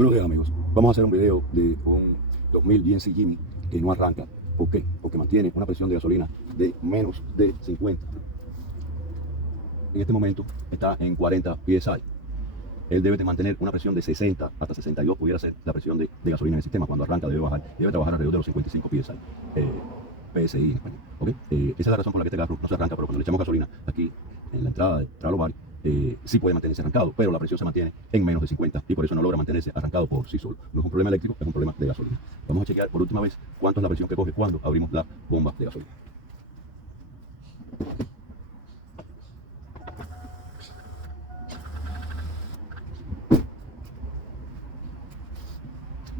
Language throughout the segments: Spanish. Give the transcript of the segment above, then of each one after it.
Buenos días amigos, vamos a hacer un video de un 2000 GMC Jimmy que no arranca. ¿Por qué? Porque mantiene una presión de gasolina de menos de 50. En este momento está en 40 PSI. Él debe de mantener una presión de 60 hasta 62, pudiera ser la presión de gasolina en el sistema. Cuando arranca debe bajar, debe trabajar alrededor de los 55 PSI. PSI en español. ¿Okay? Esa es la razón por la que este carro no se arranca, pero cuando le echamos gasolina aquí en la entrada de Tralobar, sí puede mantenerse arrancado, pero la presión se mantiene en menos de 50 y por eso no logra mantenerse arrancado por sí solo. No es un problema eléctrico, es un problema de gasolina. Vamos a chequear por última vez cuánto es la presión que coge cuando abrimos la bomba de gasolina.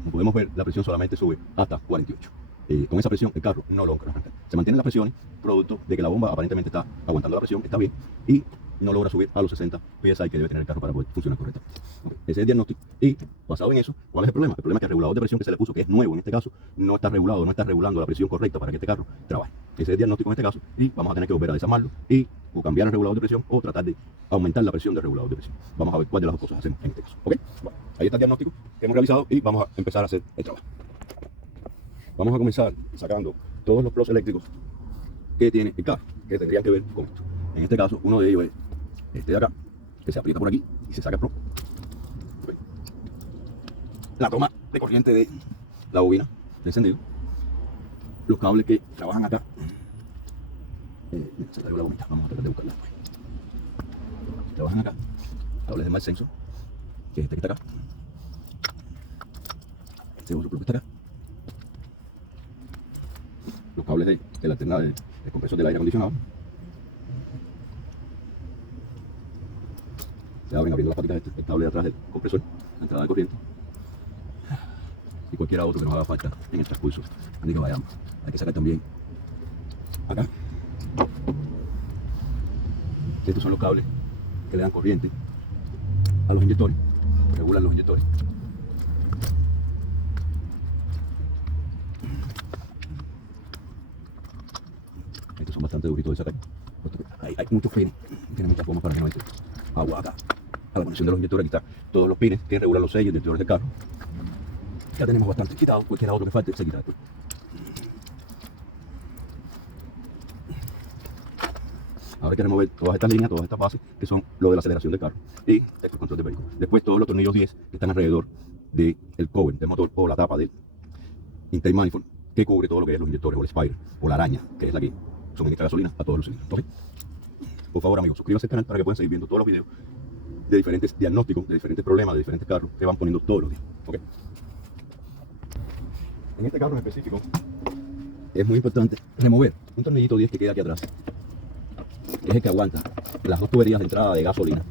Como podemos ver, la presión solamente sube hasta 48. Con esa presión el carro no logra arrancar. Se mantienen las presiones producto de que la bomba aparentemente está aguantando la presión, está bien, y no logra subir a los 60 PSI que debe tener el carro para poder funcionar correctamente. Okay. Ese es el diagnóstico. Y basado en eso, ¿cuál es el problema? El problema es que el regulador de presión que se le puso, que es nuevo en este caso, no está regulado, no está regulando la presión correcta para que este carro trabaje. Ese es el diagnóstico en este caso y vamos a tener que volver a desarmarlo y o cambiar el regulador de presión o tratar de aumentar la presión del regulador de presión. Vamos a ver cuál de las dos cosas hacemos en este caso. ¿Okay? Bueno, ahí está el diagnóstico que hemos realizado y vamos a empezar a hacer el trabajo. Vamos a comenzar sacando todos los pros eléctricos que tiene el carro, que tendrían que ver con esto. En este caso, uno de ellos es este de acá, que se aprieta por aquí y se saca el pro. La toma de corriente de la bobina de encendido. Los cables que trabajan acá. Se traigo la gomita, vamos a tratar de buscarla después. Trabajan acá, cables de mal sensor, que es este que está acá. Este otro pro que está acá. Los cables del alternador, del compresor del aire acondicionado. Se abren abriendo las patitas el cable de atrás del compresor, la entrada de corriente. Y cualquier otro que nos haga falta en el transcurso de que vayamos. Hay que sacar también acá. Estos son los cables que le dan corriente a los inyectores, regulan los inyectores. Estos son bastante duritos de sacar. Hay muchos pines, tienen muchas gomas para que no entre agua acá. A la conexión de los inyectores, aquí están todos los pines que regulan los sellos de inyectores del carro. Ya tenemos bastante quitado, cualquier otro que falte se quita después. Ahora hay que remover todas estas líneas, todas estas bases, que son lo de la aceleración del carro y el control del vehículo. Después todos los tornillos 10 que están alrededor del cover del motor o la tapa del intake manifold que cubre todo lo que es los inyectores o el spider o la araña, que es la que suministra gasolina a todos los cilindros. ¿Okay? Por favor amigos, suscríbanse al canal para que puedan seguir viendo todos los videos de diferentes diagnósticos, de diferentes problemas, de diferentes carros que van poniendo todos los días. ¿Okay? En este carro en específico es muy importante remover un tornillito 10 que queda aquí atrás. Es el que aguanta las dos tuberías de entrada de gasolina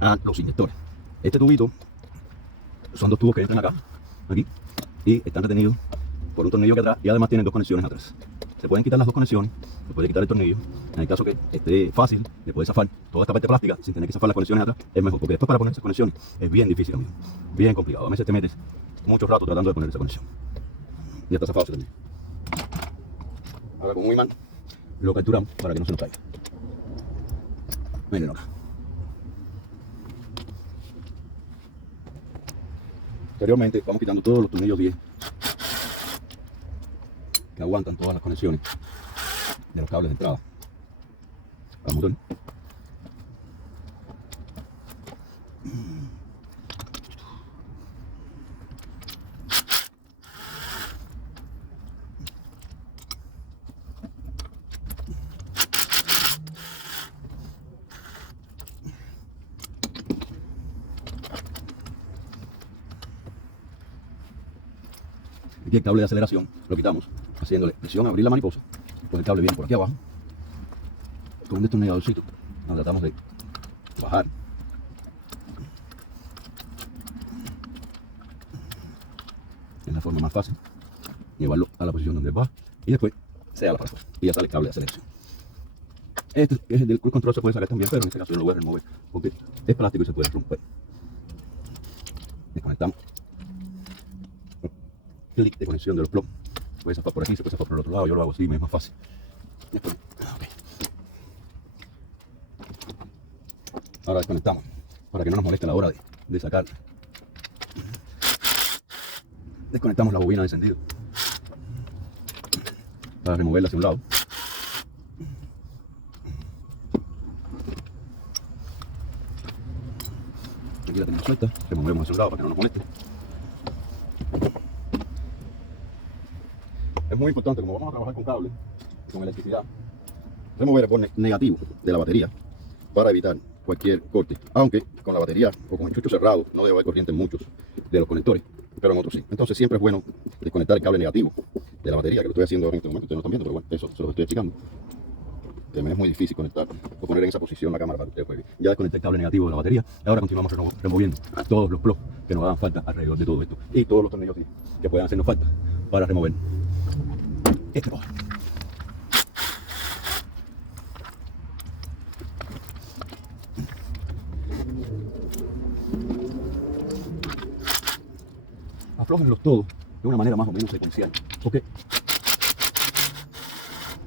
a los inyectores. Este tubito son dos tubos que entran acá, aquí, y están retenidos por un tornillo que atrás y además tienen dos conexiones atrás. Se pueden quitar las dos conexiones, se puede quitar el tornillo. En el caso que esté fácil, le puede zafar toda esta parte plástica sin tener que zafar las conexiones atrás, es mejor, porque después para poner esas conexiones es bien difícil, amigo. Bien complicado. A veces te metes mucho rato tratando de poner esa conexión. Y está zafado ese tornillo. Ahora con un imán lo capturamos para que no se nos caiga. Mírenlo acá. Posteriormente vamos quitando todos los tornillos 10 que aguantan todas las conexiones de los cables de entrada al motor. Aquí el cable de aceleración lo quitamos haciéndole presión a abrir la mariposa, con el cable bien por aquí abajo, con un destornilladorcito nos tratamos de bajar en la forma más fácil, llevarlo a la posición donde va y después se ala para afuera y ya sale el cable de aceleración. Este es el del cruise control, se puede sacar también, pero en este caso yo lo voy a remover porque es plástico y se puede romper. Desconectamos clic de conexión de los plugs. Puede zafar por aquí, se puede zafar por el otro lado. Yo lo hago así, me es más fácil. Después, okay. Ahora desconectamos para que no nos moleste a la hora de sacar Desconectamos la bobina de encendido para removerla hacia un lado. Aquí la tenemos suelta, removemos hacia un lado para que no nos moleste. Es muy importante, como vamos a trabajar con cable y con electricidad, remover el borde negativo de la batería para evitar cualquier corte, aunque con la batería o con el chucho cerrado no debe haber corriente en muchos de los conectores, pero en otros sí. Entonces siempre es bueno desconectar el cable negativo de la batería, que lo estoy haciendo en este momento, ustedes no están viendo, pero bueno, eso se lo estoy explicando. También es muy difícil conectar o poner en esa posición la cámara para que ustedes jueguen. Ya desconecté el cable negativo de la batería y ahora continuamos removiendo todos los plugs que nos hagan falta alrededor de todo esto y todos los tornillos que puedan hacernos falta para remover este poder. Aflójenlos todos de una manera más o menos secuencial, porque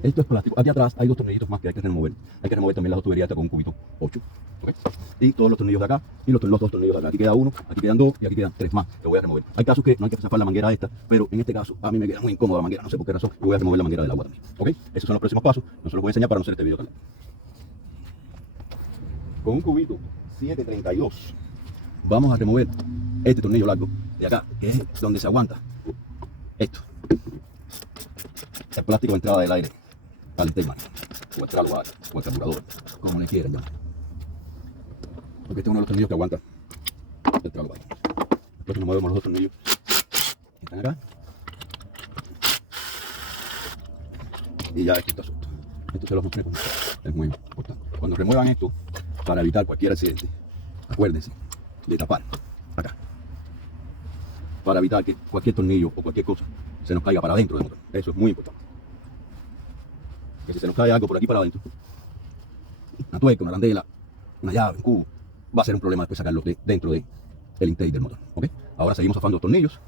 esto es plástico. Aquí atrás hay dos tornillitos más que hay que remover. Hay que remover también las dos tuberías con un cubito 8. ¿Okay? Y todos los tornillos de acá y los dos tornillos de acá. Aquí queda uno, aquí quedan dos y aquí quedan tres más que voy a remover. Hay casos que no hay que zafar la manguera esta, pero en este caso a mí me queda muy incómoda la manguera, no sé por qué razón, y voy a remover la manguera del agua también. ¿Okay? Esos son los próximos pasos. No se los voy a enseñar para no hacer este video tan largo. Con un cubito 732 vamos a remover este tornillo largo de acá, que es donde se aguanta esto. El plástico de entrada del aire al interno, o el tralo o el carburador, como le quieran llamar. Porque este es uno de los tornillos que aguanta el tralo. Entonces movemos los dos tornillos que están acá. Y ya esto está suelto. Esto se lo mostré con ustedes. Es muy importante. Cuando remuevan esto, para evitar cualquier accidente, acuérdense de tapar acá. Para evitar que cualquier tornillo o cualquier cosa se nos caiga para adentro del motor. Eso es muy importante. Que si se nos cae algo por aquí para adentro, una tuerca, una arandela, una llave, un cubo, va a ser un problema después sacarlo dentro del intake del motor. ¿Okay? Ahora seguimos zafando los tornillos.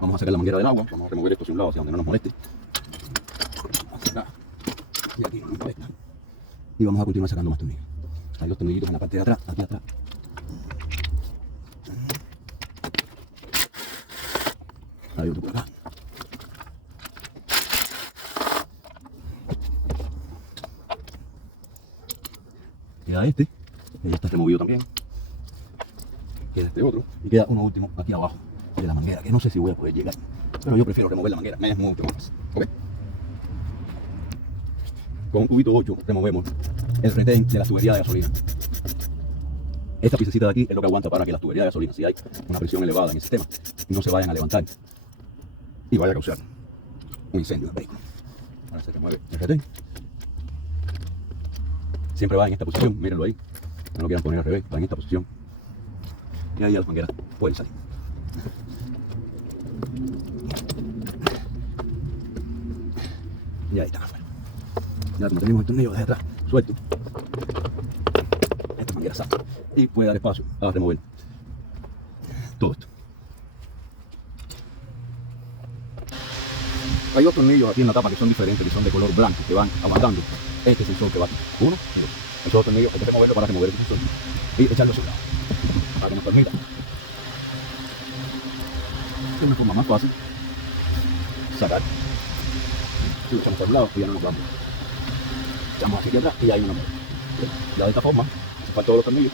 Vamos a sacar la manguera del agua. Vamos a remover esto hacia un lado, hacia donde no nos moleste. Hacia acá. Y aquí no nos molesta. Y vamos a continuar sacando más tornillos. Hay dos tornillitos en la parte de atrás, aquí atrás. Hay otro por acá. Queda este, que ya está removido también. Queda este otro. Y queda uno último aquí abajo de la manguera, que no sé si voy a poder llegar. Pero yo prefiero remover la manguera, me es mucho más fácil. ¿Okay? Con un cubito 8 removemos el retén de la tubería de gasolina. Esta piececita de aquí es lo que aguanta para que las tuberías de gasolina, si hay una presión elevada en el sistema, no se vayan a levantar y vaya a causar un incendio en el vehículo. Ahora se remueve el retén. Siempre va en esta posición, mírenlo ahí. No lo quieran poner al revés, va en esta posición. Y ahí ya las mangueras pueden salir. Y ahí está. Ya como tenemos el tornillo desde atrás suelto, esta manguera sale y puede dar espacio a remover todo esto. Hay dos tornillos aquí en la tapa que son diferentes, que son de color blanco, que van aguantando este sensor que va aquí. Uno y dos. Esos dos tornillos hay que removerlo para remover el sensor y echarlo a su lado para que nos permita. Es una forma más fácil sacar. Si lo echamos por un lado y ya no nos vamos. Echamos aquí atrás y ya hay una muerte. Ya de esta forma, hace falta todos los tornillos,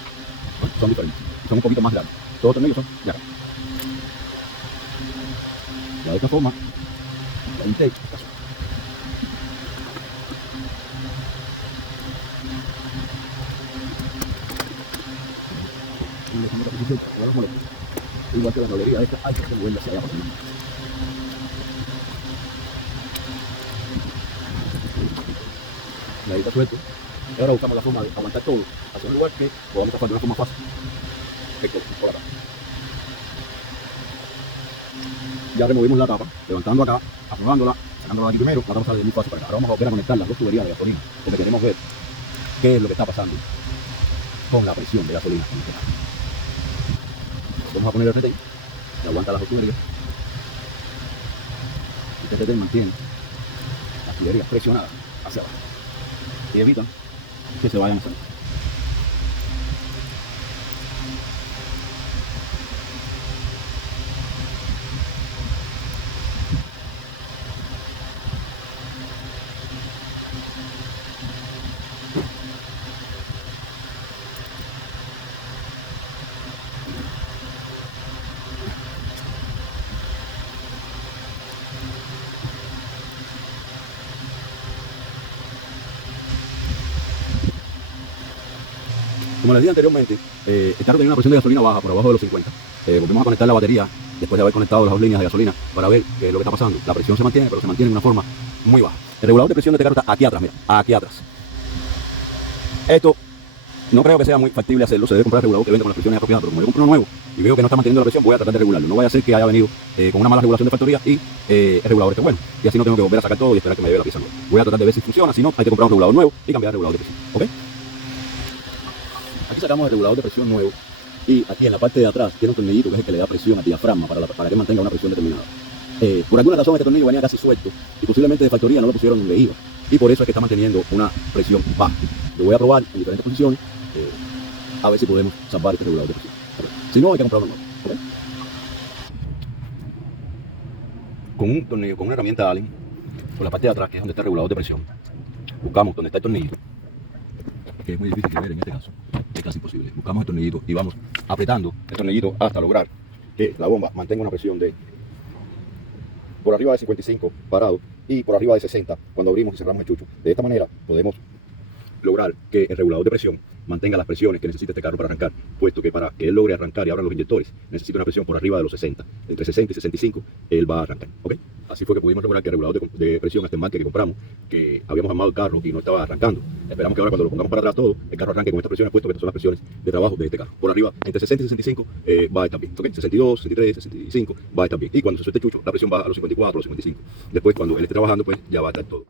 ¿no? Son diferentes, son un poquito más grandes. Todos los tornillos son de acá. Ya de esta forma, la intake está suelta. Y dejamos la posición para que no nos moleste. Igual que la rolería esta, hay que removerla hacia allá para encima. Y ahí está suelto. Y ahora buscamos la forma de aguantar todo hacia un lugar que podamos tapar de una forma fácil. Por acá. Ya removimos la tapa, levantando acá, aflojándola, sacándola de aquí primero. La tapa sale muy fácil para acá. Ahora vamos a volver a conectar las dos tuberías de gasolina, porque queremos ver qué es lo que está pasando con la presión de gasolina. Vamos a poner el retén, que aguanta las dos tuberías. Este retén mantiene las tuberías presionadas hacia abajo y evitan que se vayan a salir. Como les dije anteriormente, el carro tenía una presión de gasolina baja, por abajo de los 50. Volvemos a conectar la batería, después de haber conectado las dos líneas de gasolina, para ver qué es lo que está pasando. La presión se mantiene, pero se mantiene de una forma muy baja. El regulador de presión de este carro está aquí atrás, mira, aquí atrás. Esto no creo que sea muy factible hacerlo, se debe comprar el regulador que vende con las presiones apropiadas, pero como yo compro uno nuevo y veo que no está manteniendo la presión, voy a tratar de regularlo. No vaya a ser que haya venido con una mala regulación de factoría y el regulador esté bueno. Y así no tengo que volver a sacar todo y esperar que me lleve la pieza nueva. Voy a tratar de ver si funciona, si no, hay que comprar un regulador nuevo y cambiar el regulador de presión. ¿Ok? Aquí sacamos el regulador de presión nuevo y aquí en la parte de atrás tiene un tornillito que es el que le da presión al diafragma para que mantenga una presión determinada. Por alguna razón este tornillo venía casi suelto y posiblemente de factoría no lo pusieron donde iba y por eso es que está manteniendo una presión baja. Lo voy a probar en diferentes posiciones a ver si podemos salvar este regulador de presión. Si no, hay que comprar uno nuevo. ¿Okay? Con un tornillo, con una herramienta Allen, por la parte de atrás, que es donde está el regulador de presión, buscamos donde está el tornillo, que es muy difícil de ver en este caso, es casi imposible. Buscamos el tornillito y vamos apretando el tornillito hasta lograr que la bomba mantenga una presión de por arriba de 55 parado y por arriba de 60 cuando abrimos y cerramos el chucho. De esta manera podemos lograr que el regulador de presión mantenga las presiones que necesita este carro para arrancar, puesto que para que él logre arrancar y abran los inyectores necesita una presión por arriba de los 60, entre 60 y 65 él va a arrancar. ¿Okay? Así fue que pudimos lograr que el regulador de presión, este marque que compramos, que habíamos armado el carro y no estaba arrancando, esperamos que ahora cuando lo pongamos para atrás todo, el carro arranque con estas presiones, puesto que estas son las presiones de trabajo de este carro. Por arriba, entre 60 y 65 va a estar bien. ¿Okay? 62, 63, 65 va a estar bien. Y cuando se suelte el chucho, la presión va a los 54, a los 55. Después cuando él esté trabajando, pues ya va a estar todo.